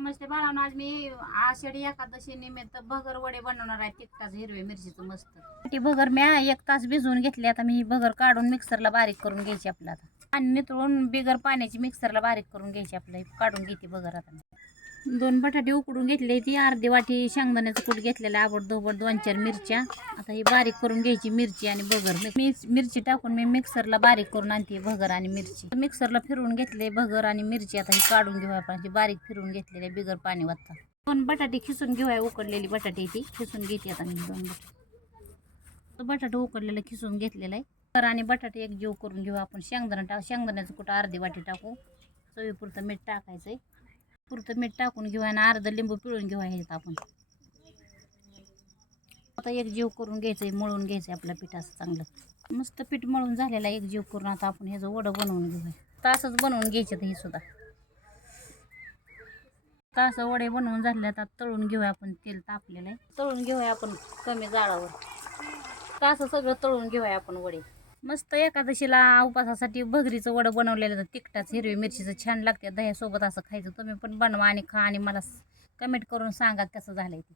नमस्ते बाळांनो आज मी आषाढी एकादशी निमित्त भगर वडे बनवणार आहे. तिखटाच हिरवे मिरचीचं मस्त. ती भगर मी एक तास भिजवून घेतली आता मी भगर काढून मिक्सरला बारीक करून घ्यायची आपलं आता आणि नितळून बिगर पाण्याची मिक्सरला बारीक करून घ्यायची आपलं काढून घेते भगर आता दोन बटाटे उकडून घेतले. ती अर्धी वाटी शेंगदाण्याचं कूट घेतलेलं आबड धोबड दोन चार मिरच्या. आता ही बारीक करून घ्यायची मिरची आणि भगर. मी मिरची टाकून मी मिक्सरला बारीक करून आणते भगर आणि मिरची. मिक्सरला फिरवून घेतले भगर आणि मिरची. आता ही काढून घेऊया आपण. बारीक फिरवून घेतलेले बिगर पाणी वाटतात दोन बटाटे खिसून घेऊया उकडलेली बटाटे ती. खिसून घेते आता मी दोन बटाटे. बटाटे उकडलेलं खिसून घेतलेलं आहे. तर आणि बटाटे एक जीव करून घेऊ आपण. शेंगदाणा टाक शेंगदाण्याचं कुठं अर्धी वाटी टाकू. चवीपुरतं मीठ टाकायचं आहे पुरतं मीठ टाकून घेऊ आणि अर्धा लिंबू पिळून घेऊ ह्याच्यात आपण. आता एक जीव करून घ्यायचं आहे मळून घ्यायचं आहे आपल्या पिठाचं चांगलं. मस्त पीठ मळून झालेला आहे एक जीव करून. आता आपण ह्याचं वडं बनवून घेऊया. तासच बनवून घ्यायचे हे सुद्धा. तास वडे बनवून झाले आता तळून घेऊया आपण. तेल तापलेलं आहे. तळून घेऊया आपण कमी जाळावर. तास सगळं तळून घेऊया आपण वडे. मस्त एकादशीला उपासासाठी भगरीचं वडं बनवलेलं आहे. तिखटाचं हिरवी मिरचीचं छान लागते. दह्यासोबत असं खायचं. तुम्ही पण बनवा आणि खा आणि मला कमेंट करून सांगा कसं झालंय ते.